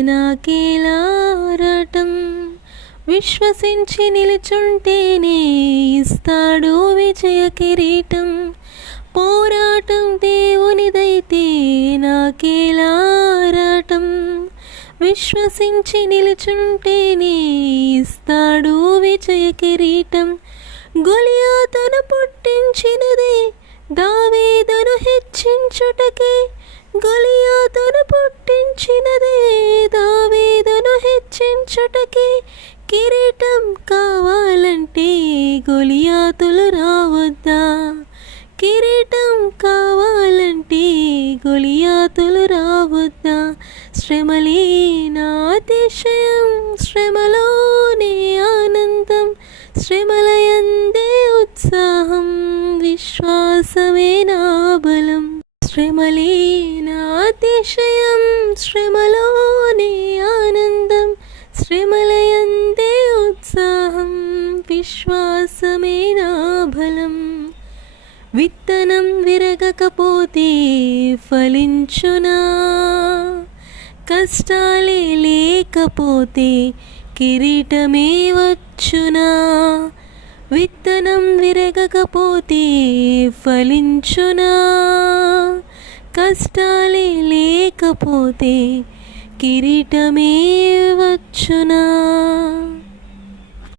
ఉనిదైతే విశ్వసించి నిలుచుంటేనే ఇస్తాడు విజయ కిరీటం. పోరాటం దేవునిదైతే నాకేలారటం. విశ్వసించి నిలుచుంటేనే ఇస్తాడు విజయ కిరీటం. గొలియాతను పుట్టించినదే దావేదను హెచ్చించుటకే పుట్టించినదే దావీదను హెచ్చించుటకి కిరీటం కావాలంటే గొలియాతులు రావద్దా? కిరీటం కావాలంటే గొలియాతులు రావద్దా? శ్రమలే నా అతిశయం శ్రమలోనే ఆనందం శ్రమలయందే ఉత్సాహం విశ్వాసమే నా బలం. శ్రమలే నా అతిశయం శ్రమలోనే ఆనందం శ్రమలయందే ఉత్సాహం విశ్వాసమే నా బలం. విత్తనం విరగకపోతే ఫలించునా? కష్టాలే లేకపోతే కిరీటమే వచ్చునా? విత్తనం విరగకపోతే ఫలించునా? కష్టాలే లేకపోతే కిరీటమే వచ్చునా?